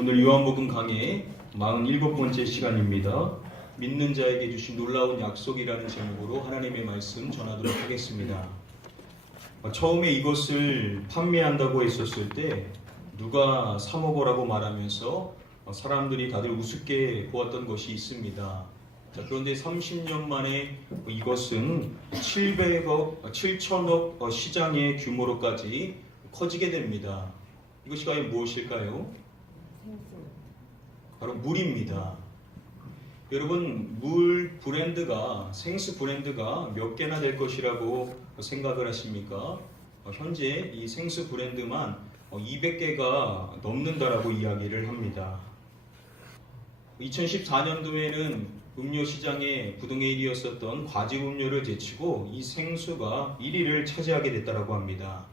오늘 요한복음 강의 47번째 시간입니다. 믿는 자에게 주신 놀라운 약속이라는 제목으로 하나님의 말씀 전하도록 하겠습니다. 처음에 이것을 판매한다고 했었을 때 누가 사 먹으라고 말하면서 사람들이 다들 우습게 보았던 것이 있습니다. 그런데 30년 만에 이것은 7천억 시장의 규모로까지 커지게 됩니다. 이것이 과연 무엇일까요? 바로 물입니다. 여러분, 물 브랜드가, 생수 브랜드가 몇 개나 될 것이라고 생각을 하십니까? 현재 이 생수 브랜드만 200개가 넘는다라고 이야기를 합니다. 2014년도에는 음료 시장에 부동의 1위였었던 과즙 음료를 제치고 이 생수가 1위를 차지하게 됐다고 합니다.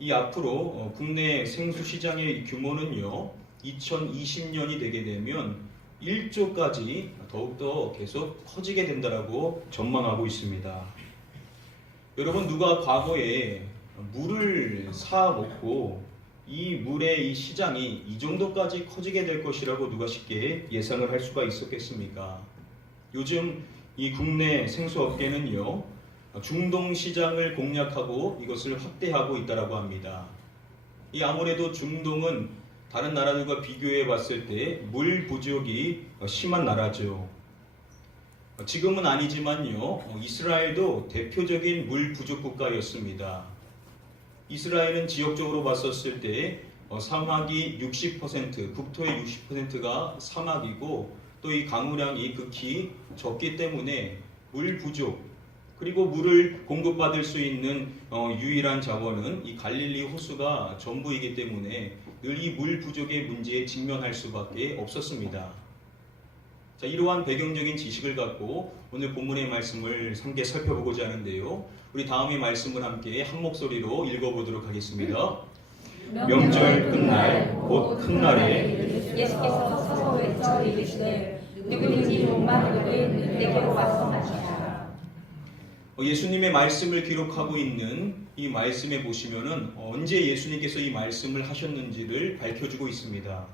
이 앞으로 국내 생수 시장의 규모는요, 2020년이 되게 되면 1조까지 더욱더 계속 커지게 된다고 전망하고 있습니다. 여러분, 누가 과거에 물을 사 먹고 이 물의 이 시장이 이 정도까지 커지게 될 것이라고 누가 쉽게 예상을 할 수가 있었겠습니까? 요즘 이 국내 생수업계는요, 중동 시장을 공략하고 이것을 확대하고 있다고 합니다. 이 아무래도 중동은 다른 나라들과 비교해 봤을 때 물 부족이 심한 나라죠. 지금은 아니지만요, 이스라엘도 대표적인 물 부족 국가였습니다. 이스라엘은 지역적으로 봤었을 때 사막이 60%, 국토의 60%가 사막이고 또 이 강우량이 극히 적기 때문에 물 부족, 그리고 물을 공급받을 수 있는 유일한 자원은 이 갈릴리 호수가 전부이기 때문에 늘 이 물 부족의 문제에 직면할 수밖에 없었습니다. 자, 이러한 배경적인 지식을 갖고 오늘 본문의 말씀을 함께 살펴보고자 하는데요. 우리 다음의 말씀을 함께 한 목소리로 읽어보도록 하겠습니다. 명절 끝날 곧 큰 날에 예수께서 서서 외쳐 이르시되 누구든지 목마르거든 내게로 와서 마시라. 예수님의 말씀을 기록하고 있는 이 말씀에 보시면은 언제 예수님께서 이 말씀을 하셨는지를 밝혀주고 있습니다.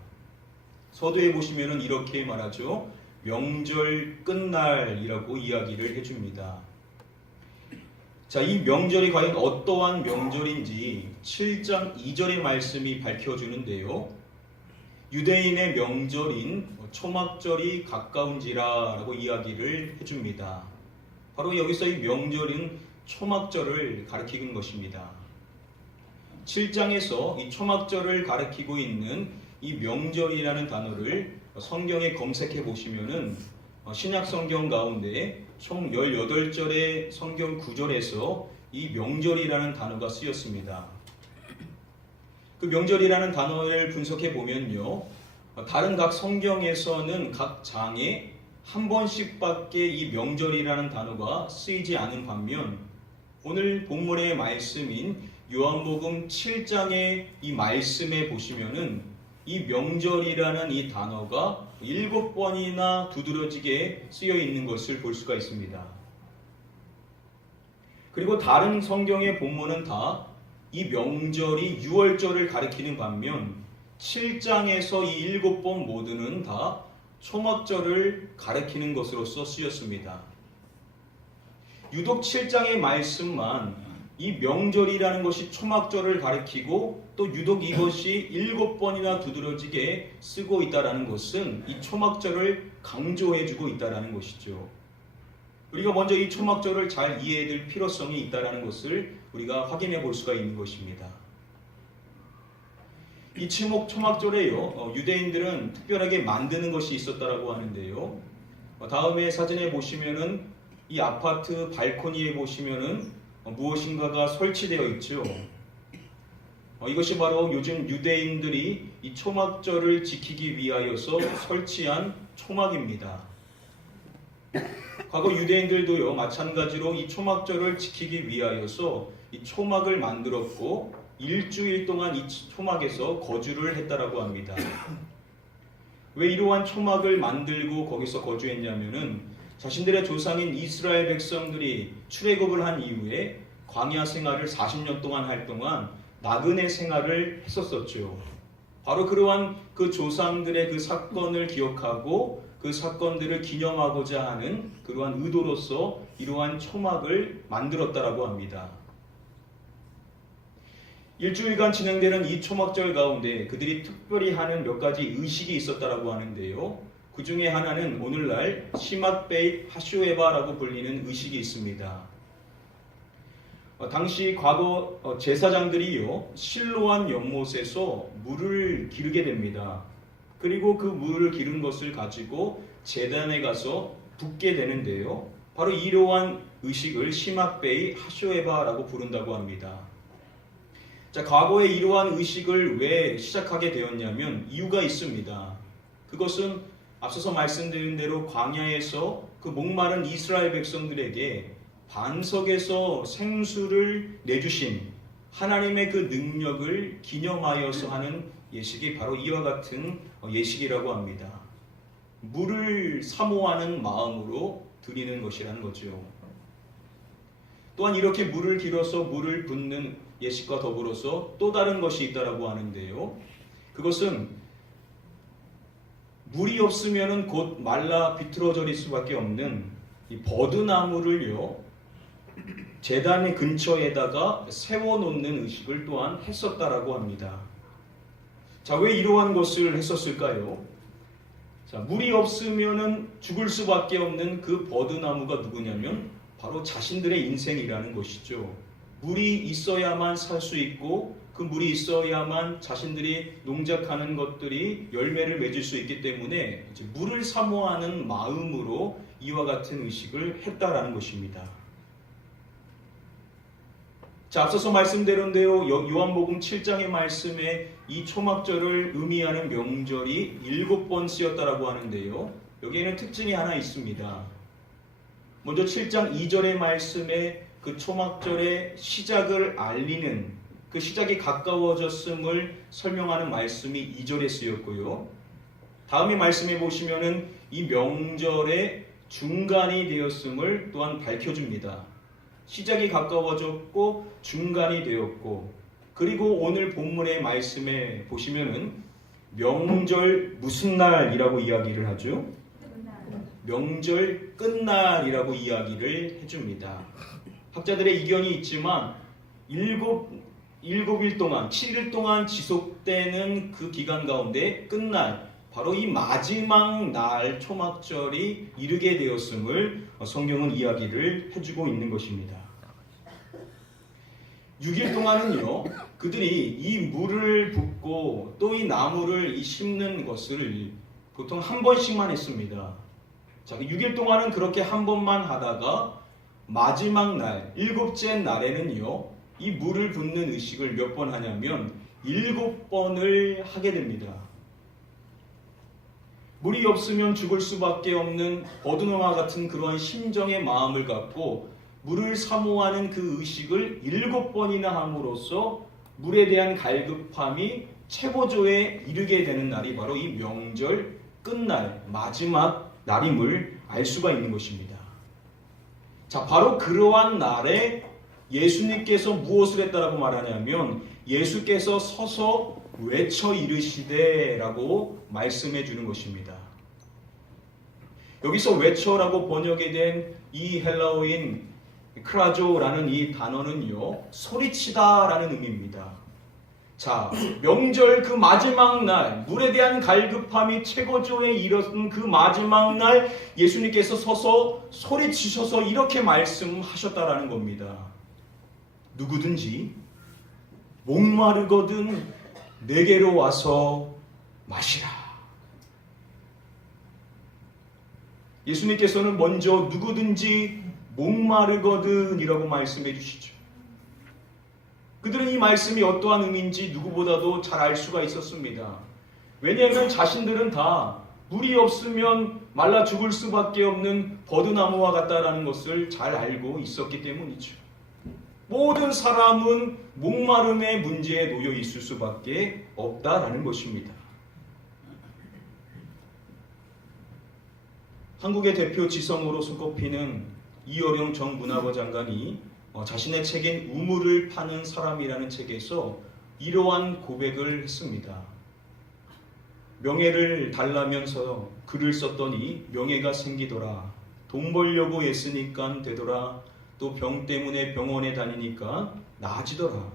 서두에 보시면은 이렇게 말하죠. 명절 끝날이라고 이야기를 해줍니다. 자, 이 명절이 과연 어떠한 명절인지 7장 2절의 말씀이 밝혀주는데요. 유대인의 명절인 초막절이 가까운지라라고 이야기를 해줍니다. 바로 여기서 이 명절인 초막절을 가리키는 것입니다. 7장에서 이 초막절을 가리키고 있는 이 명절이라는 단어를 성경에 검색해 보시면은 신약 성경 가운데 총 18절의 성경 구절에서 이 명절이라는 단어가 쓰였습니다. 그 명절이라는 단어를 분석해 보면요, 다른 각 성경에서는 각 장에 한 번씩밖에 이 명절이라는 단어가 쓰이지 않은 반면 오늘 본문의 말씀인 요한복음 7장의 이 말씀에 보시면은 이 명절이라는 이 단어가 7번이나 두드러지게 쓰여 있는 것을 볼 수가 있습니다. 그리고 다른 성경의 본문은 다 이 명절이 유월절을 가리키는 반면 7장에서 이 7번 모두는 다 초막절을 가리키는 것으로서 쓰였습니다. 유독 7장의 말씀만 이 명절이라는 것이 초막절을 가리키고 또 유독 이것이 7번이나 두드러지게 쓰고 있다는 것은 이 초막절을 강조해주고 있다는 것이죠. 우리가 먼저 이 초막절을 잘 이해해야 될 필요성이 있다는 것을 우리가 확인해 볼 수가 있는 것입니다. 이 초막절에요, 유대인들은 특별하게 만드는 것이 있었다라고 하는데요. 다음에 사진에 보시면은 이 아파트 발코니에 보시면은 무엇인가가 설치되어 있죠. 이것이 바로 요즘 유대인들이 이 초막절을 지키기 위하여서 설치한 초막입니다. 과거 유대인들도요, 마찬가지로 이 초막절을 지키기 위하여서 이 초막을 만들었고 일주일 동안 이 초막에서 거주를 했다라고 합니다. 왜 이러한 초막을 만들고 거기서 거주했냐면은 자신들의 조상인 이스라엘 백성들이 출애굽을 한 이후에 광야 생활을 40년 동안 할 동안 나그네 생활을 했었었죠. 바로 그러한 그 조상들의 그 사건을 기억하고 그 사건들을 기념하고자 하는 그러한 의도로서 이러한 초막을 만들었다라고 합니다. 일주일간 진행되는 이 초막절 가운데 그들이 특별히 하는 몇 가지 의식이 있었다라고 하는데요. 그 중에 하나는 오늘날 시맛베이 하쇼에바라고 불리는 의식이 있습니다. 당시 과거 제사장들이요, 실로한 연못에서 물을 기르게 됩니다. 그리고 그 물을 기른 것을 가지고 제단에 가서 붓게 되는데요. 바로 이러한 의식을 시맛베이 하쇼에바라고 부른다고 합니다. 자, 과거에 이러한 의식을 왜 시작하게 되었냐면 이유가 있습니다. 그것은 앞서서 말씀드린 대로 광야에서 그 목마른 이스라엘 백성들에게 반석에서 생수를 내주신 하나님의 그 능력을 기념하여서 하는 예식이 바로 이와 같은 예식이라고 합니다. 물을 사모하는 마음으로 드리는 것이라는 거죠. 또한 이렇게 물을 길어서 물을 붓는 예식과 더불어서 또 다른 것이 있다라고 하는데요. 그것은 물이 없으면 곧 말라 비틀어질 수밖에 없는 이 버드나무를요, 제단 근처에다가 세워놓는 의식을 또한 했었다라고 합니다. 자, 왜 이러한 것을 했었을까요? 자, 물이 없으면 죽을 수밖에 없는 그 버드나무가 누구냐면 바로 자신들의 인생이라는 것이죠. 물이 있어야만 살 수 있고 그 물이 있어야만 자신들이 농작하는 것들이 열매를 맺을 수 있기 때문에 이제 물을 사모하는 마음으로 이와 같은 의식을 했다라는 것입니다. 자, 앞서서 말씀드렸는데요. 요한복음 7장의 말씀에 이 초막절을 의미하는 명절이 7번 쓰였다라고 하는데요. 여기에는 특징이 하나 있습니다. 먼저 7장 2절의 말씀에 그 초막절의 시작을 알리는 그 시작이 가까워졌음을 설명하는 말씀이 2절에 쓰였고요. 다음의 말씀에 보시면은 이 명절의 중간이 되었음을 또한 밝혀줍니다. 시작이 가까워졌고 중간이 되었고, 그리고 오늘 본문의 말씀에 보시면은 명절 무슨 날이라고 이야기를 하죠? 명절 끝날이라고 이야기를 해줍니다. 학자들의 이견이 있지만 일곱일 동안 7일 동안 지속되는 그 기간 가운데 끝날 바로 이 마지막 날 초막절이 이르게 되었음을 성경은 이야기를 해주고 있는 것입니다. 6일 동안은요, 그들이 이 물을 붓고 또 이 나무를 심는 것을 보통 한 번씩만 했습니다. 자, 6일 동안은 그렇게 한 번만 하다가 마지막 날, 7째 날에는요, 이 물을 붓는 의식을 몇 번 하냐면 7번을 하게 됩니다. 물이 없으면 죽을 수밖에 없는 버드나무와 같은 그러한 심정의 마음을 갖고 물을 사모하는 그 의식을 7번이나 함으로써 물에 대한 갈급함이 최고조에 이르게 되는 날이 바로 이 명절 끝날 마지막 날임을 알 수가 있는 것입니다. 자, 바로 그러한 날에 예수님께서 무엇을 했다라고 말하냐면 예수께서 서서 외쳐 이르시되라고 말씀해 주는 것입니다. 여기서 외쳐라고 번역이 된 이 헬라어인 크라조라는 이 단어는요, 소리치다라는 의미입니다. 자, 명절 그 마지막 날, 물에 대한 갈급함이 최고조에 이르는 그 마지막 날 예수님께서 서서 소리치셔서 이렇게 말씀하셨다라는 겁니다. 누구든지 목마르거든 내게로 와서 마시라. 예수님께서는 먼저 누구든지 목마르거든 이라고 말씀해 주시죠. 그들은 이 말씀이 어떠한 의미인지 누구보다도 잘 알 수가 있었습니다. 왜냐하면 자신들은 다 물이 없으면 말라 죽을 수밖에 없는 버드나무와 같다라는 것을 잘 알고 있었기 때문이죠. 모든 사람은 목마름의 문제에 놓여 있을 수밖에 없다라는 것입니다. 한국의 대표 지성으로 손꼽히는 이어령 전 문화부 장관이 자신의 책인 우물을 파는 사람이라는 책에서 이러한 고백을 했습니다. 명예를 달라면서 글을 썼더니 명예가 생기더라. 돈 벌려고 애쓰니까 되더라. 또 병 때문에 병원에 다니니까 나아지더라.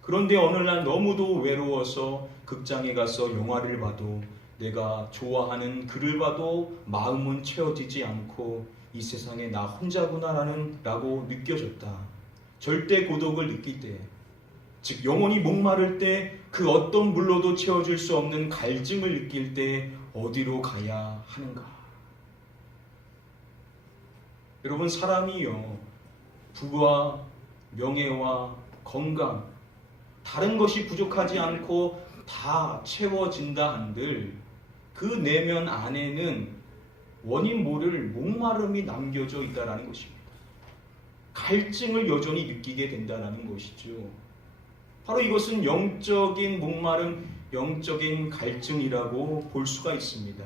그런데 어느 날 너무도 외로워서 극장에 가서 영화를 봐도 내가 좋아하는 글을 봐도 마음은 채워지지 않고 이 세상에 나 혼자구나라는 라고 느껴졌다. 절대 고독을 느낄 때, 즉 영혼이 목마를 때, 그 어떤 물로도 채워줄 수 없는 갈증을 느낄 때 어디로 가야 하는가? 여러분, 사람이요, 부와 명예와 건강, 다른 것이 부족하지 않고 다 채워진다 한들 그 내면 안에는 원인 모를 목마름이 남겨져 있다는 것입니다. 갈증을 여전히 느끼게 된다는 것이죠. 바로 이것은 영적인 목마름, 영적인 갈증이라고 볼 수가 있습니다.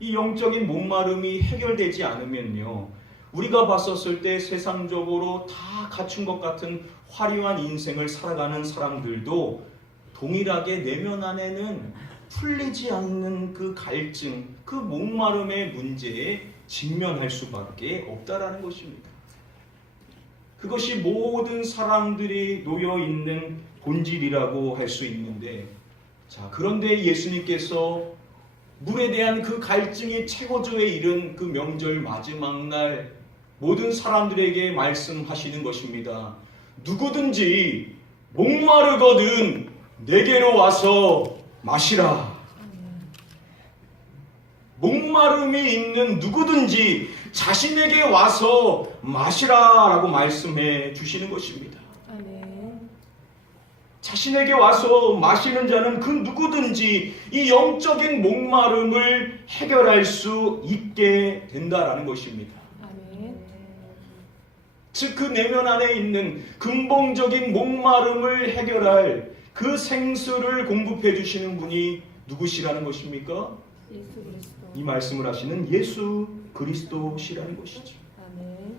이 영적인 목마름이 해결되지 않으면요, 우리가 봤었을 때 세상적으로 다 갖춘 것 같은 화려한 인생을 살아가는 사람들도 동일하게 내면 안에는 풀리지 않는 그 갈증, 그 목마름의 문제에 직면할 수밖에 없다라는 것입니다. 그것이 모든 사람들이 놓여 있는 본질이라고 할 수 있는데, 자, 그런데 예수님께서 물에 대한 그 갈증이 최고조에 이른 그 명절 마지막 날 모든 사람들에게 말씀하시는 것입니다. 누구든지 목마르거든 내게로 와서 마시라. 목마름이 있는 누구든지 자신에게 와서 마시라라고 말씀해 주시는 것입니다. 아멘. 자신에게 와서 마시는 자는 그 누구든지 이 영적인 목마름을 해결할 수 있게 된다라는 것입니다. 아멘. 즉 그 내면 안에 있는 근본적인 목마름을 해결할 그 생수를 공급해 주시는 분이 누구시라는 것입니까? 예수 그리스도. 이 말씀을 하시는 예수 그리스도시라는 것이죠. 아멘.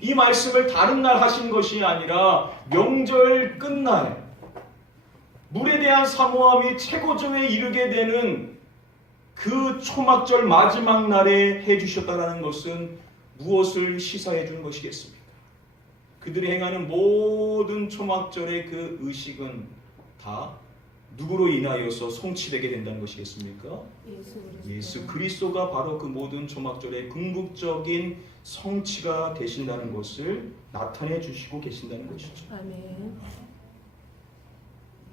이 말씀을 다른 날 하신 것이 아니라 명절 끝날 물에 대한 사모함이 최고조에 이르게 되는 그 초막절 마지막 날에 해주셨다는 것은 무엇을 시사해 준 것이겠습니까? 그들이 행하는 모든 초막절의 그 의식은 다 누구로 인하여서 성취되게 된다는 것이겠습니까? 예수 그리스도가 바로 그 모든 초막절의 궁극적인 성취가 되신다는 것을 나타내 주시고 계신다는 것이죠. 아멘.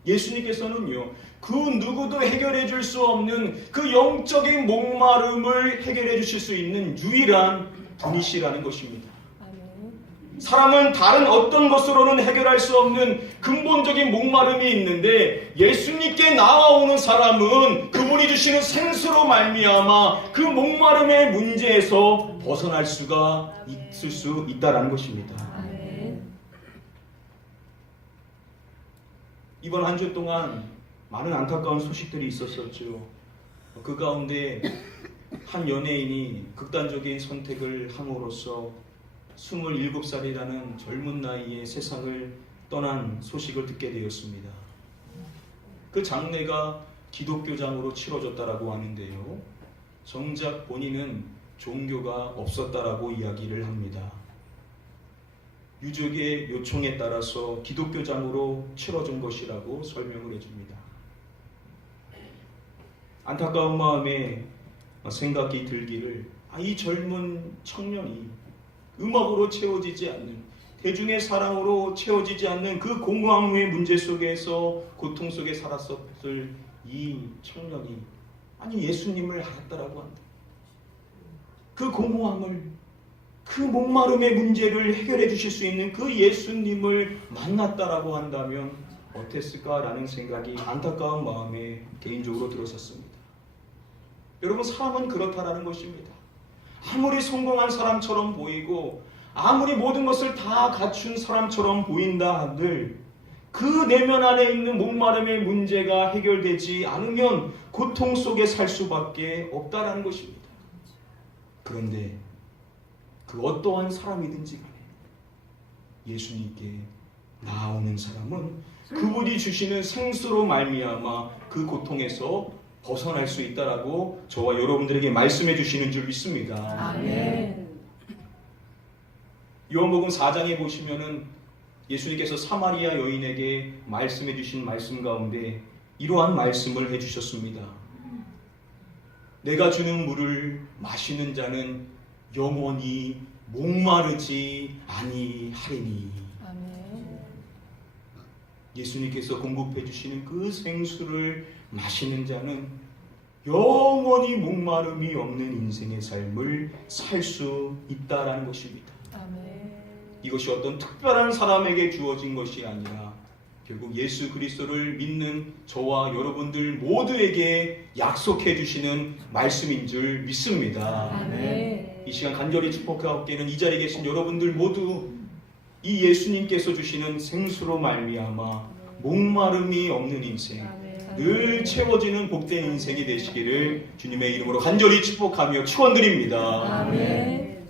예수님께서는요, 그 누구도 해결해 줄 수 없는 그 영적인 목마름을 해결해 주실 수 있는 유일한 분이시라는 것입니다. 사람은 다른 어떤 것으로는 해결할 수 없는 근본적인 목마름이 있는데 예수님께 나와오는 사람은 그분이 주시는 생수로 말미암아 그 목마름의 문제에서 벗어날 수가 있을 수 있다라는 것입니다. 이번 한 주 동안 많은 안타까운 소식들이 있었었죠. 그 가운데 한 연예인이 극단적인 선택을 함으로써 27살이라는 젊은 나이에 세상을 떠난 소식을 듣게 되었습니다. 그 장례가 기독교장으로 치러졌다라고 하는데요, 정작 본인은 종교가 없었다라고 이야기를 합니다. 유족의 요청에 따라서 기독교장으로 치러진 것이라고 설명을 해줍니다. 안타까운 마음에 생각이 들기를, 이 젊은 청년이 음악으로 채워지지 않는, 대중의 사랑으로 채워지지 않는 그 공허함의 문제 속에서 고통 속에 살았었을 이 청년이 예수님을 알았다라고 한다. 그 공허함을, 그 목마름의 문제를 해결해 주실 수 있는 그 예수님을 만났다라고 한다면 어땠을까라는 생각이 안타까운 마음에 개인적으로 들었었습니다. 여러분, 사람은 그렇다라는 것입니다. 아무리 성공한 사람처럼 보이고 아무리 모든 것을 다 갖춘 사람처럼 보인다 한들 그 내면 안에 있는 목마름의 문제가 해결되지 않으면 고통 속에 살 수밖에 없다라는 것입니다. 그런데 그 어떠한 사람이든지 간에 예수님께 나오는 사람은 그분이 주시는 생수로 말미암아 그 고통에서 벗어날 수 있다라고 저와 여러분들에게 말씀해 주시는 줄 믿습니다. 아멘. 요한복음 4장에 보시면은 예수님께서 사마리아 여인에게 말씀해 주신 말씀 가운데 이러한 말씀을 해 주셨습니다. 내가 주는 물을 마시는 자는 영원히 목마르지 아니하리니. 아멘. 예수님께서 공급해 주시는 그 생수를 마시는 자는 영원히 목마름이 없는 인생의 삶을 살 수 있다라는 것입니다. 아멘. 이것이 어떤 특별한 사람에게 주어진 것이 아니라 결국 예수 그리스도를 믿는 저와 여러분들 모두에게 약속해 주시는 말씀인 줄 믿습니다. 아멘. 이 시간 간절히 축복하옵기는 이 자리에 계신 여러분들 모두 이 예수님께서 주시는 생수로 말미암아 목마름이 없는 인생, 늘 채워지는 복된 인생이 되시기를 주님의 이름으로 간절히 축복하며 축원드립니다. 아멘.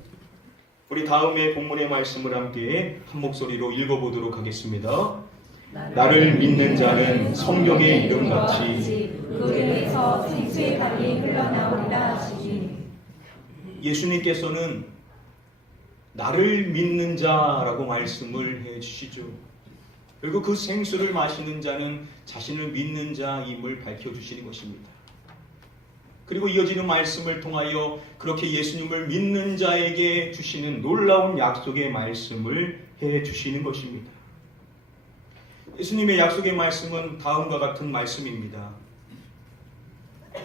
우리 다음에 본문의 말씀을 함께 한 목소리로 읽어보도록 하겠습니다. 나를 믿는 자는 성경의 이름같이 그 입에서 생수의 강이 흘러나오리라 하시니. 예수님께서는 나를 믿는 자라고 말씀을 해주시죠. 그리고 그 생수를 마시는 자는 자신을 믿는 자임을 밝혀주시는 것입니다. 그리고 이어지는 말씀을 통하여 그렇게 예수님을 믿는 자에게 주시는 놀라운 약속의 말씀을 해주시는 것입니다. 예수님의 약속의 말씀은 다음과 같은 말씀입니다.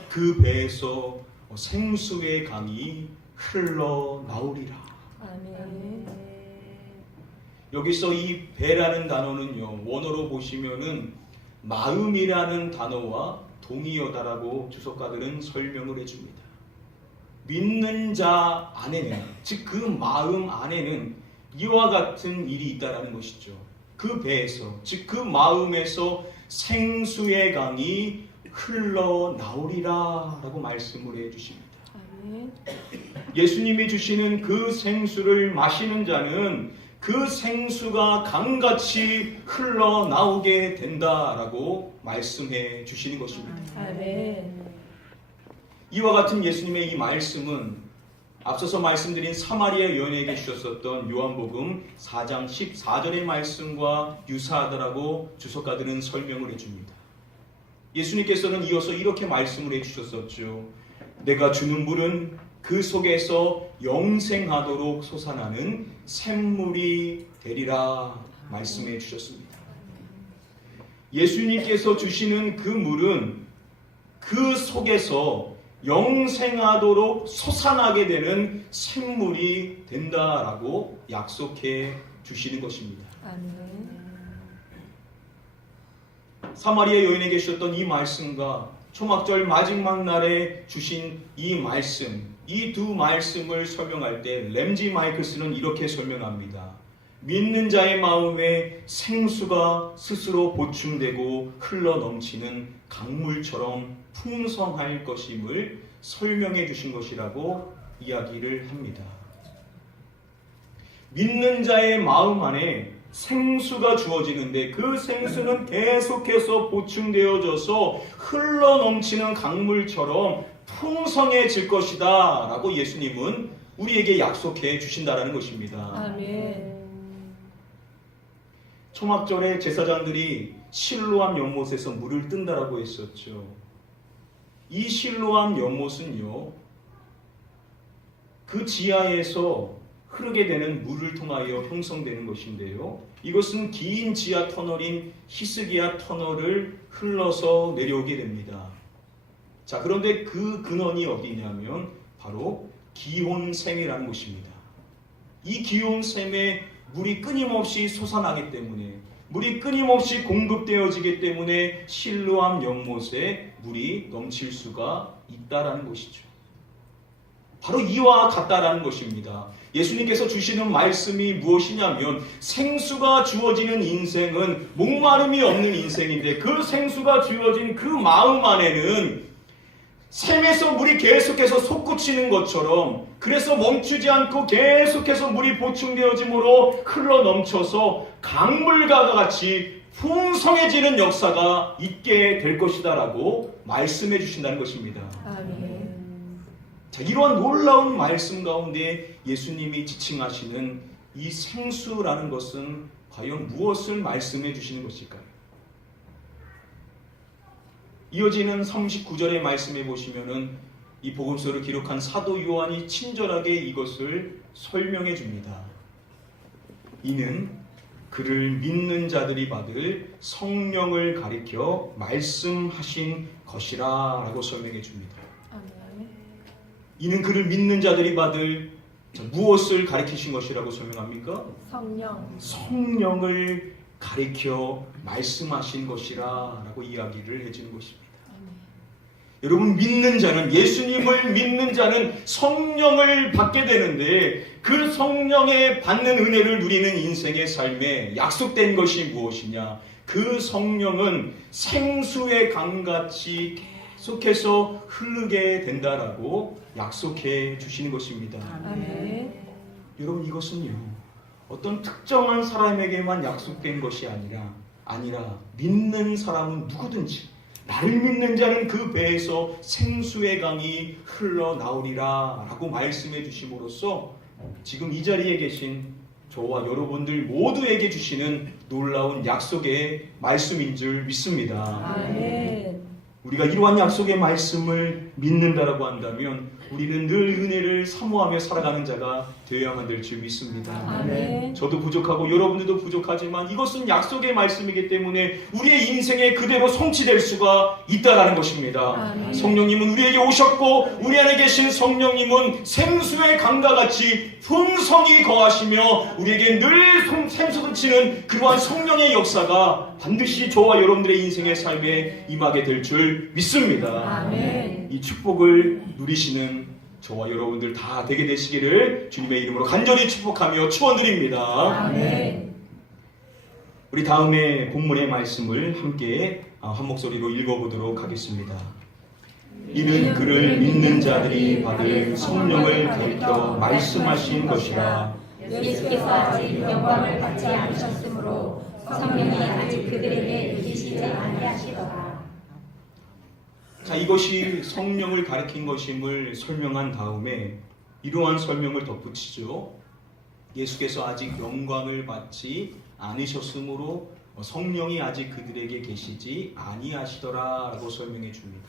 그 배에서 생수의 강이 흘러나오리라. 아멘. 여기서 이 배라는 단어는요, 원어로 보시면은 마음이라는 단어와 동의어다라고 주석가들은 설명을 해줍니다. 믿는 자 안에는, 즉 그 마음 안에는 이와 같은 일이 있다라는 것이죠. 그 배에서, 즉 그 마음에서 생수의 강이 흘러나오리라 라고 말씀을 해주십니다. 아멘. 예수님이 주시는 그 생수를 마시는 자는 그 생수가 강같이 흘러나오게 된다라고 말씀해 주시는 것입니다. 아멘. 이와 같은 예수님의 이 말씀은 앞서서 말씀드린 사마리아 여인에게 주셨었던 요한복음 4장 14절의 말씀과 유사하다라고 주석가들은 설명을 해줍니다. 예수님께서는 이어서 이렇게 말씀을 해주셨었죠. 내가 주는 물은 그 속에서 영생하도록 솟아나는 샘물이 되리라 말씀해 주셨습니다. 예수님께서 주시는 그 물은 그 속에서 영생하도록 솟아나게 되는 샘물이 된다라고 약속해 주시는 것입니다. 아멘. 사마리아 여인에게 주셨던 이 말씀과 초막절 마지막 날에 주신 이 말씀, 이 두 말씀을 설명할 때 램지 마이클스는 이렇게 설명합니다. 믿는 자의 마음에 생수가 스스로 보충되고 흘러넘치는 강물처럼 풍성할 것임을 설명해 주신 것이라고 이야기를 합니다. 믿는 자의 마음 안에 생수가 주어지는데 그 생수는 계속해서 보충되어져서 흘러넘치는 강물처럼 풍성해질 것이다 라고 예수님은 우리에게 약속해 주신다라는 것입니다. 아멘. 초막절에 제사장들이 실로암 연못에서 물을 뜬다라고 했었죠. 이 실로암 연못은요, 그 지하에서 흐르게 되는 물을 통하여 형성되는 것인데요. 이것은 긴 지하 터널인 히스기야 터널을 흘러서 내려오게 됩니다. 자, 그런데 그 근원이 어디냐면 바로 기온샘이라는 곳입니다. 이 기온샘에 물이 끊임없이 솟아나기 때문에, 물이 끊임없이 공급되어지기 때문에 실로암 연못에 물이 넘칠 수가 있다라는 것이죠. 바로 이와 같다라는 것입니다. 예수님께서 주시는 말씀이 무엇이냐면 생수가 주어지는 인생은 목마름이 없는 인생인데 그 생수가 주어진 그 마음 안에는 샘에서 물이 계속해서 솟구치는 것처럼, 그래서 멈추지 않고 계속해서 물이 보충되어짐으로 흘러넘쳐서 강물과 같이 풍성해지는 역사가 있게 될 것이다 라고 말씀해 주신다는 것입니다. 아멘. 자, 이러한 놀라운 말씀 가운데 예수님이 지칭하시는 이 생수라는 것은 과연 무엇을 말씀해 주시는 것일까요? 이어지는 39절의 말씀에 보시면은 이 복음서를 기록한 사도 요한이 친절하게 이것을 설명해 줍니다. 이는 그를 믿는 자들이 받을 성령을 가리켜 말씀하신 것이라 라고 설명해 줍니다. 아멘. 이는 그를 믿는 자들이 받을 무엇을 가리키신 것이라고 설명합니까? 성령을 가리켜 말씀하신 것이라 라고 이야기를 해주는 것입니다. 여러분, 믿는 자는, 예수님을 믿는 자는 성령을 받게 되는데 그 성령의 받는 은혜를 누리는 인생의 삶에 약속된 것이 무엇이냐? 그 성령은 생수의 강같이 계속해서 흐르게 된다라고 약속해 주시는 것입니다. 아멘. 여러분, 이것은요, 어떤 특정한 사람에게만 약속된 것이 아니라 믿는 사람은 누구든지 나를 믿는 자는 그 배에서 생수의 강이 흘러나오리라 라고 말씀해 주심으로써 지금 이 자리에 계신 저와 여러분들 모두에게 주시는 놀라운 약속의 말씀인 줄 믿습니다. 아멘. 우리가 이러한 약속의 말씀을 믿는다라고 한다면 우리는 늘 은혜를 사모하며 살아가는 자가 되어야만 될 줄 믿습니다. 아멘. 저도 부족하고 여러분들도 부족하지만 이것은 약속의 말씀이기 때문에 우리의 인생에 그대로 성취될 수가 있다라는 것입니다. 아멘. 성령님은 우리에게 오셨고 우리 안에 계신 성령님은 생수의 강과 같이 풍성히 거하시며 우리에게 늘 샘솟치는 그러한 성령의 역사가 반드시 저와 여러분들의 인생의 삶에 임하게 될 줄 믿습니다. 아멘. 이 축복을 누리시는 저와 여러분들 다 되게 되시기를 주님의 이름으로 간절히 축복하며 축원드립니다. 아멘. 우리 다음에 본문의 말씀을 함께 한 목소리로 읽어보도록 하겠습니다. 이는 그를 믿는 자들이 받을 성령을 가리켜 말씀하신 것이라. 예수께서 아직 영광을 받지 않으셨으므로 성령이 아직 그들에게 계시지 아니하시더라. 자, 이것이 성령을 가리킨 것임을 설명한 다음에 이러한 설명을 덧붙이죠. 예수께서 아직 영광을 받지 않으셨으므로 성령이 아직 그들에게 계시지 아니하시더라 라고 설명해 줍니다.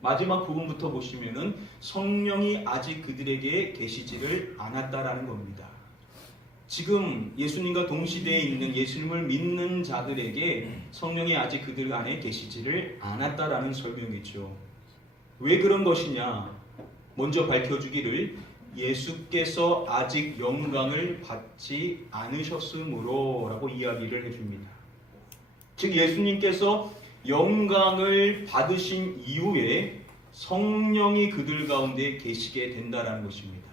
마지막 부분부터 보시면은 성령이 아직 그들에게 계시지를 않았다라는 겁니다. 지금 예수님과 동시대에 있는 예수님을 믿는 자들에게 성령이 아직 그들 안에 계시지를 않았다라는 설명이죠. 왜 그런 것이냐? 먼저 밝혀주기를 예수께서 아직 영광을 받지 않으셨으므로 라고 이야기를 해줍니다. 즉 예수님께서 영광을 받으신 이후에 성령이 그들 가운데 계시게 된다라는 것입니다.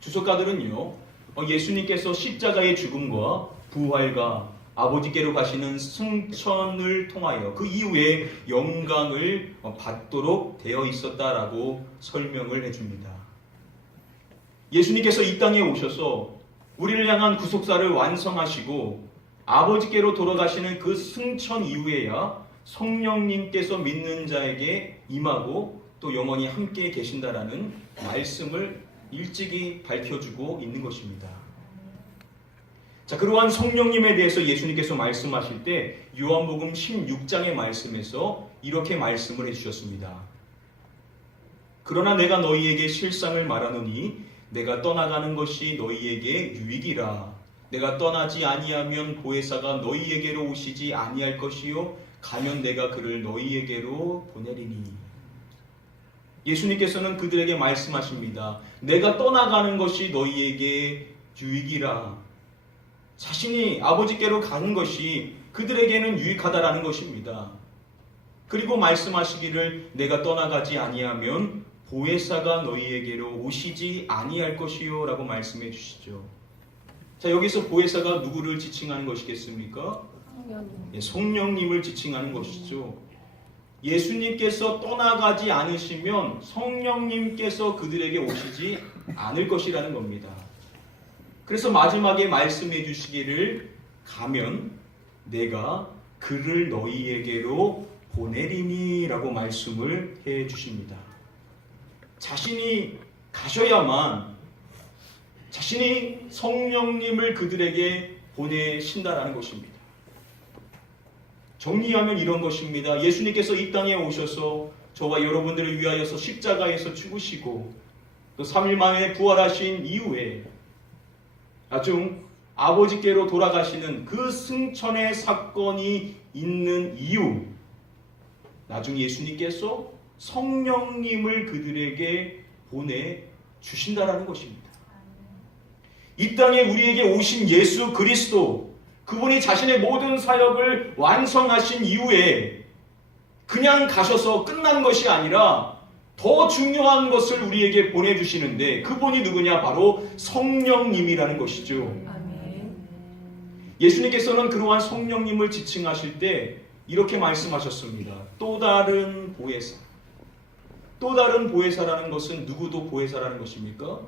주석가들은요, 예수님께서 십자가의 죽음과 부활과 아버지께로 가시는 승천을 통하여 그 이후에 영광을 받도록 되어 있었다라고 설명을 해줍니다. 예수님께서 이 땅에 오셔서 우리를 향한 구속사를 완성하시고 아버지께로 돌아가시는 그 승천 이후에야 성령님께서 믿는 자에게 임하고 또 영원히 함께 계신다라는 말씀을 일찍이 밝혀주고 있는 것입니다. 자, 그러한 성령님에 대해서 예수님께서 말씀하실 때 요한복음 16장의 말씀에서 이렇게 말씀을 해주셨습니다. 그러나 내가 너희에게 실상을 말하노니 내가 떠나가는 것이 너희에게 유익이라. 내가 떠나지 아니하면 보혜사가 너희에게로 오시지 아니할 것이요 가면 내가 그를 너희에게로 보내리니. 예수님께서는 그들에게 말씀하십니다. 내가 떠나가는 것이 너희에게 유익이라. 자신이 아버지께로 가는 것이 그들에게는 유익하다라는 것입니다. 그리고 말씀하시기를 내가 떠나가지 아니하면 보혜사가 너희에게로 오시지 아니할 것이요 라고 말씀해 주시죠. 자, 여기서 보혜사가 누구를 지칭하는 것이겠습니까? 성령님을 지칭하는 것이죠. 예수님께서 떠나가지 않으시면 성령님께서 그들에게 오시지 않을 것이라는 겁니다. 그래서 마지막에 말씀해 주시기를 가면 내가 그를 너희에게로 보내리니 라고 말씀을 해 주십니다. 자신이 가셔야만 자신이 성령님을 그들에게 보내신다라는 것입니다. 정리하면 이런 것입니다. 예수님께서 이 땅에 오셔서 저와 여러분들을 위하여서 십자가에서 죽으시고 또 3일 만에 부활하신 이후에 나중 아버지께로 돌아가시는 그 승천의 사건이 있는 이유, 나중 예수님께서 성령님을 그들에게 보내주신다라는 것입니다. 이 땅에 우리에게 오신 예수 그리스도, 그분이 자신의 모든 사역을 완성하신 이후에 그냥 가셔서 끝난 것이 아니라 더 중요한 것을 우리에게 보내주시는데, 그분이 누구냐? 바로 성령님이라는 것이죠. 아멘. 예수님께서는 그러한 성령님을 지칭하실 때 이렇게 말씀하셨습니다. 또 다른 보혜사. 또 다른 보혜사라는 것은 누구도 보혜사라는 것입니까?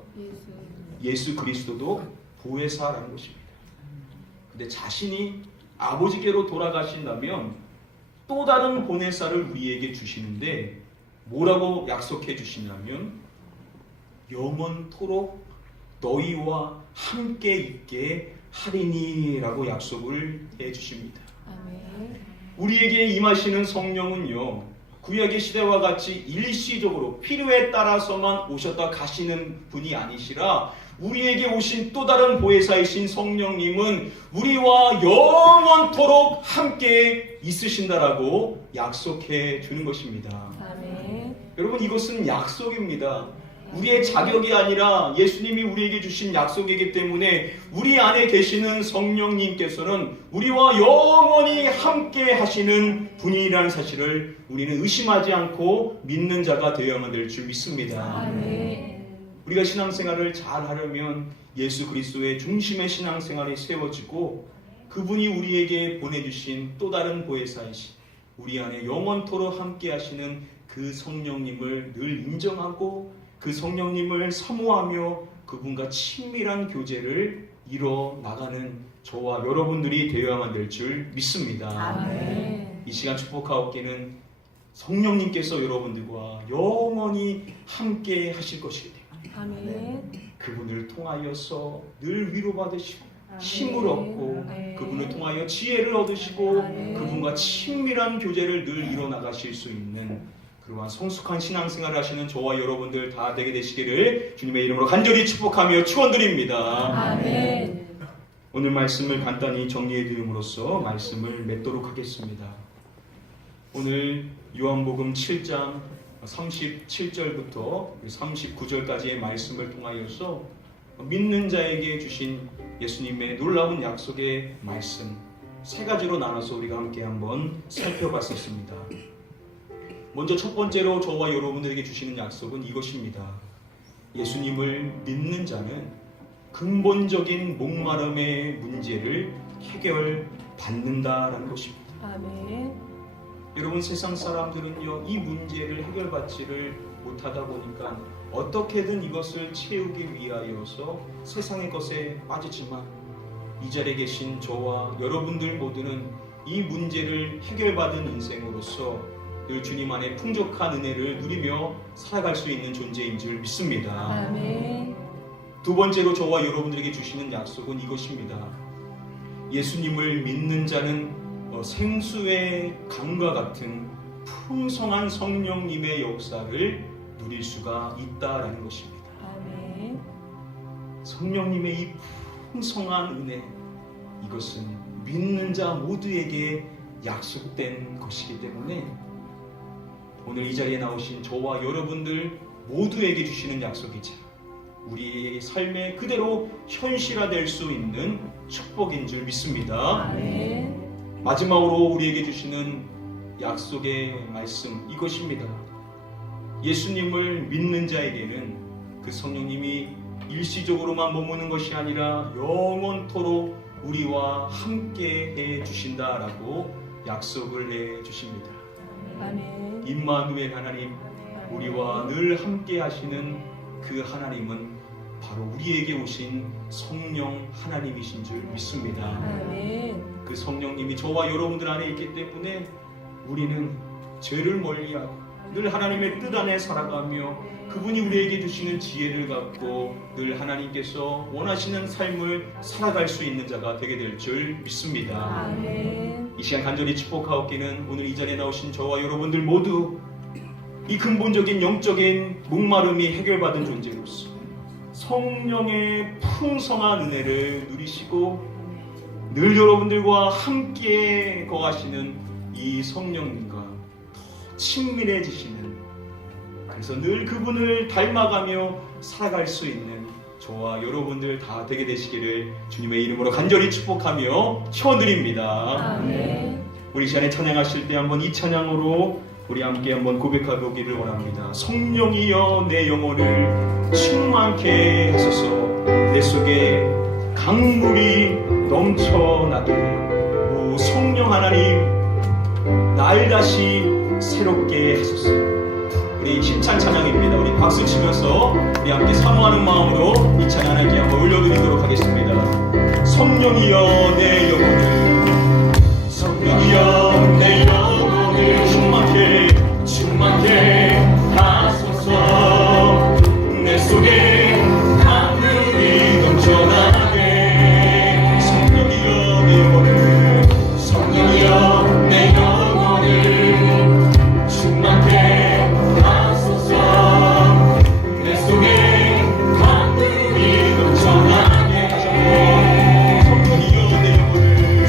예수 그리스도도 보혜사라는 것입니다. 근데 자신이 아버지께로 돌아가신다면 또 다른 보혜사를 우리에게 주시는데 뭐라고 약속해 주시냐면 영원토록 너희와 함께 있게 하리니 라고 약속을 해 주십니다. 아멘. 우리에게 임하시는 성령은요, 구약의 시대와 같이 일시적으로 필요에 따라서만 오셨다 가시는 분이 아니시라 우리에게 오신 또 다른 보혜사이신 성령님은 우리와 영원토록 함께 있으신다라고 약속해 주는 것입니다. 아멘. 여러분, 이것은 약속입니다. 우리의 자격이 아니라 예수님이 우리에게 주신 약속이기 때문에 우리 안에 계시는 성령님께서는 우리와 영원히 함께 하시는 분이라는 사실을 우리는 의심하지 않고 믿는 자가 되어야만 될 줄 믿습니다. 아멘. 우리가 신앙생활을 잘 하려면 예수 그리스도의 중심의 신앙생활이 세워지고 그분이 우리에게 보내주신 또 다른 보혜사이신 우리 안에 영원토록 함께 하시는 그 성령님을 늘 인정하고 그 성령님을 사모하며 그분과 친밀한 교제를 이뤄 나가는 저와 여러분들이 되어야만 될 줄 믿습니다. 아멘. 이 시간 축복하옵기는 성령님께서 여러분들과 영원히 함께 하실 것이기 때문에 아멘. 그분을 통하여서 늘 위로받으시고 아멘. 힘을 얻고 아멘. 그분을 통하여 지혜를 얻으시고 아멘. 그분과 친밀한 교제를 늘 이뤄 나가실 수 있는 그러한 성숙한 신앙생활을 하시는 저와 여러분들 다 되게 되시기를 주님의 이름으로 간절히 축복하며 축원드립니다. 아멘. 오늘 말씀을 간단히 정리해 드림으로써 말씀을 맺도록 하겠습니다. 오늘 요한복음 7장 37절부터 39절까지의 말씀을 통하여서 믿는 자에게 주신 예수님의 놀라운 약속의 말씀 세 가지로 나눠서 우리가 함께 한번 살펴봤었습니다. 먼저 첫 번째로 저와 여러분들에게 주시는 약속은 이것입니다. 예수님을 믿는 자는 근본적인 목마름의 문제를 해결받는다라는 것입니다. 아멘. 여러분, 세상 사람들은요, 이 문제를 해결받지를 못하다 보니까 어떻게든 이것을 채우기 위하여서 세상의 것에 빠지지만 이 자리에 계신 저와 여러분들 모두는 이 문제를 해결받은 인생으로서 늘 주님 안에 풍족한 은혜를 누리며 살아갈 수 있는 존재인 줄 믿습니다. 아멘. 두 번째로 저와 여러분들에게 주시는 약속은 이것입니다. 예수님을 믿는 자는 생수의 강과 같은 풍성한 성령님의 역사를 누릴 수가 있다라는 것입니다. 아멘. 성령님의 이 풍성한 은혜, 이것은 믿는 자 모두에게 약속된 것이기 때문에 오늘 이 자리에 나오신 저와 여러분들 모두에게 주시는 약속이자 우리의 삶에 그대로 현실화될 수 있는 축복인 줄 믿습니다. 아멘. 마지막으로 우리에게 주시는 약속의 말씀 이것입니다. 예수님을 믿는 자에게는 그 성령님이 일시적으로만 머무는 것이 아니라 영원토록 우리와 함께 해 주신다라고 약속을 해 주십니다. 아멘. 임마누엘 하나님, 우리와 늘 함께 하시는 그 하나님은 바로 우리에게 오신 성령 하나님이신 줄 믿습니다. 아멘. 그 성령님이 저와 여러분들 안에 있기 때문에 우리는 죄를 멀리하고 늘 하나님의 뜻 안에 살아가며 그분이 우리에게 주시는 지혜를 갖고 늘 하나님께서 원하시는 삶을 살아갈 수 있는 자가 되게 될 줄 믿습니다. 아멘. 이 시간 간절히 축복하옵기는 오늘 이 자리에 나오신 저와 여러분들 모두 이 근본적인 영적인 목마름이 해결받은 존재로서 성령의 풍성한 은혜를 누리시고 늘 여러분들과 함께 거하시는 이 성령님과 더 친밀해지시는, 그래서 늘 그분을 닮아가며 살아갈 수 있는 저와 여러분들 다 되게 되시기를 주님의 이름으로 간절히 축복하며 축원드립니다. 아멘. 우리 시간에 찬양하실 때 한번 이 찬양으로 우리 함께 한번 고백하기를 원합니다. 성령이여 내 영혼을 충만케 하소서, 내 속에 강물이 넘쳐나게. 오 성령 하나님, 날 다시 새롭게 하소서. 우리 힘찬 찬양입니다. 우리 박수 치면서 우리 함께 사모하는 마음으로 이 찬양 하나님께 한번 올려드리도록 하겠습니다. 성령이여 내 영혼을, 성령이여 내 영혼을 충만케 하소서, 내 속에 강물이 넘쳐나게. 성령이여 내 영혼을, 성령이여 내 영혼을 충만케 하소서, 내 속에 강물이 넘쳐나게. 성령이여 내 영혼을,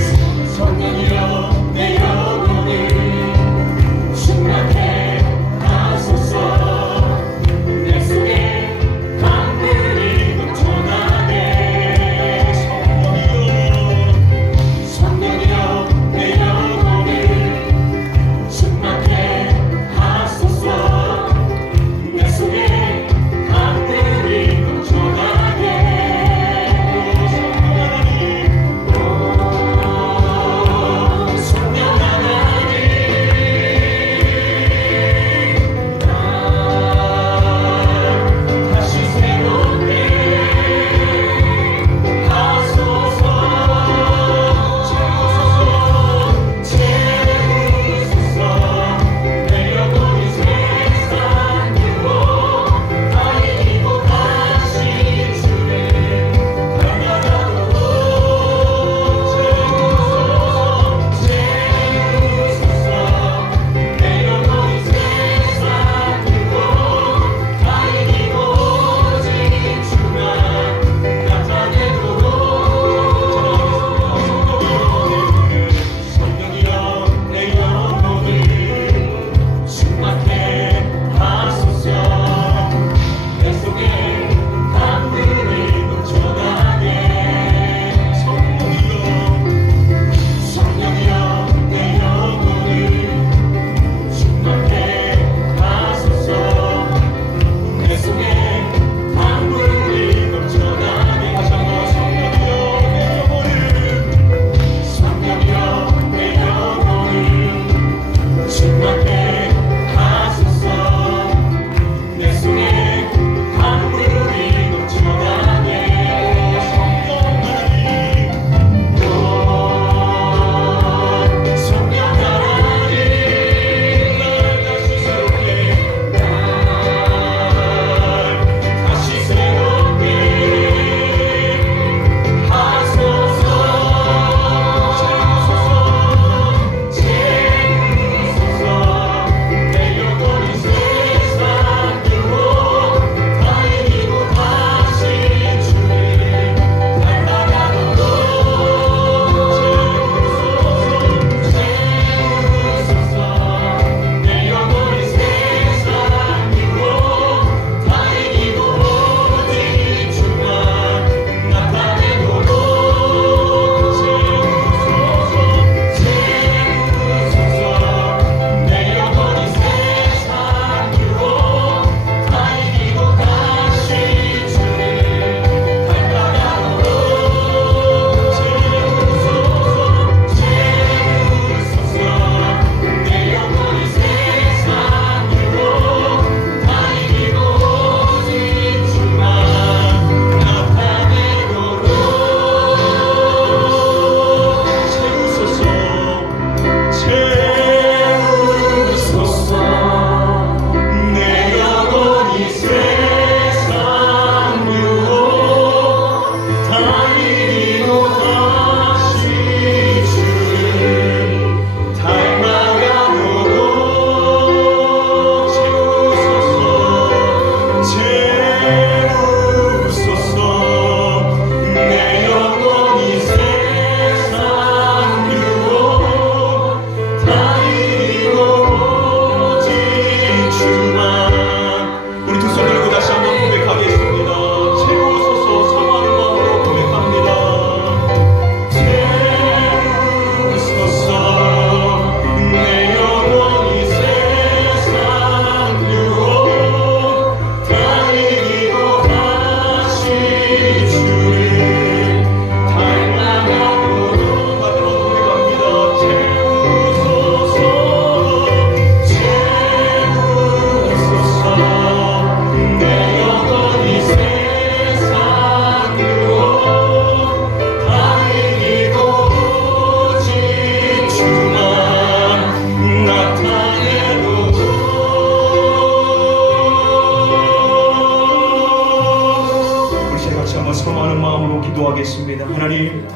기도하겠습니다. 하나님,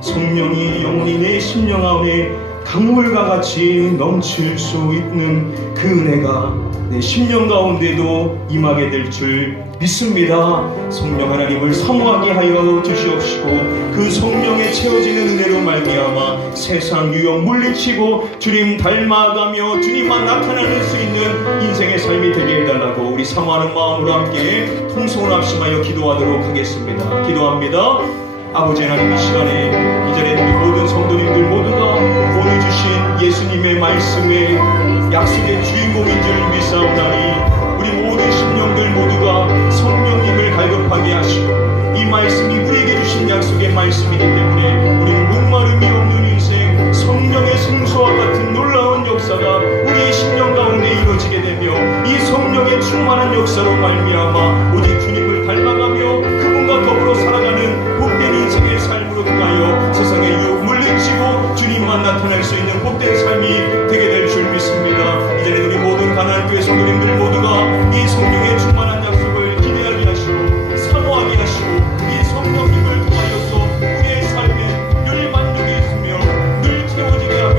성령이 영원히 내 심령 안에 강물과 같이 넘칠 수 있는 그 은혜가 내 심령 가운데도 임하게 될 줄 믿습니다. 성령 하나님을 사모하게 하여 주시옵시고 그 성령에 채워지는 은혜로 말미암아 세상 유혹 물리치고 주님 닮아가며 주님만 나타나는 수 있는 인생의 삶이 되게 해달라고 우리 사모하는 마음으로 함께 통성을 합심하여 기도하도록 하겠습니다. 기도합니다. 아버지 하나님, 이 시간에 이 자리에 우리 모든 성도님들 모두가 오늘 주신 예수님의 말씀의 약속의 주인공인 줄 믿사옵나니 우리 모든 심령들 모두가 성령님을 갈급하게 하시고 이 말씀이 우리에게 주신 약속의 말씀이기 때문에 우리는 목마름이 없는 인생, 성령의 생수와 같은 놀라운 역사가 우리의 심령 가운데 이루어지게 되며 이 성령의 충만한 역사로 말미암아 오직 주님을 닮아가며 그분과 더불어 살아가는 복된 인생의 삶으로 통하여 세상의 유혹 물리치고 주님만 나타날 수 있는 복된 삶이 되게 될 줄 믿습니다. 이 자리에 우리 모든 가나안 교회 성도님들 모두가 이 성령의 충만한 약속을 기대하게 하시고 사모하게 하시고 이 성령님을 통하여서 우리의 삶에 늘 만족이 있으며 늘 채워지게 하며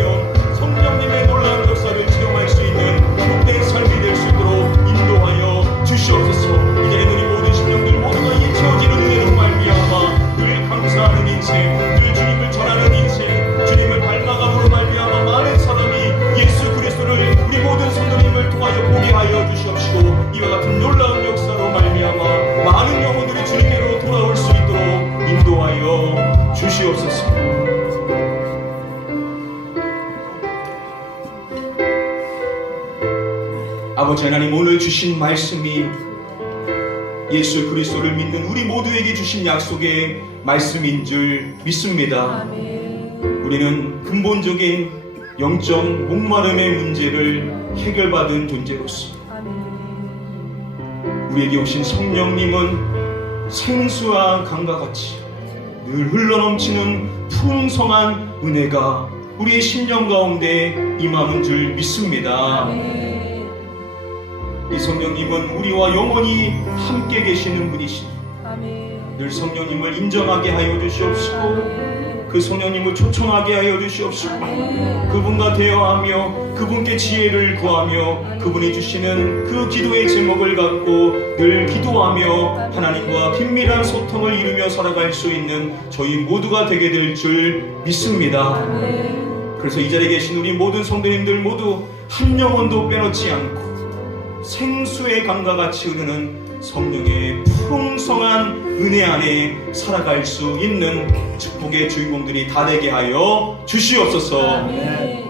성령님의 놀라운 역사를 체험할 수 있는 복된 삶이 될 수 있도록 인도하여 주시옵소서. 이 자리에 우리 모든 심령들 모두가 이 채워지는 은혜로 말미암아 늘 감사하는 인생, 늘 주님을 전하는 인생, 주님을 닮아감으로 말미암아 많은 사람이 예수 그리스도를 우리 모든 성도님을 통하여 보게 하여 주시옵시고 이와 같은 놀라운 역사로 말미암아 많은 영혼들이 주님께로 돌아올 수 있도록 인도하여 주시옵소서. 아버지 하나님, 오늘 주신 말씀이 예수 그리스도를 믿는 우리 모두에게 주신 약속의 말씀인 줄 믿습니다. 우리는 근본적인 영적 목마름의 문제를 해결받은 존재로서 우리에게 오신 성령님은 생수와 강과 같이 늘 흘러넘치는 풍성한 은혜가 우리의 심령 가운데 임하는 줄 믿습니다. 이 성령님은 우리와 영원히 함께 계시는 분이시니 늘 성령님을 인정하게 하여 주시옵시고 그 성령님을 초청하게 하여 주시옵시고 그분과 대화하며 그분께 지혜를 구하며 그분이 주시는 그 기도의 제목을 갖고 늘 기도하며 하나님과 긴밀한 소통을 이루며 살아갈 수 있는 저희 모두가 되게 될 줄 믿습니다. 그래서 이 자리에 계신 우리 모든 성도님들 모두 한 영혼도 빼놓지 않고 생수의 강과 같이 흐르는 성령의 풍성한 은혜 안에 살아갈 수 있는 축복의 주인공들이 다 되게 하여 주시옵소서.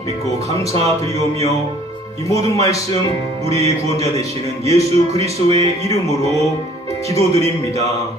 믿고 감사드리오며 이 모든 말씀 우리의 구원자 되시는 예수 그리스도의 이름으로 기도드립니다.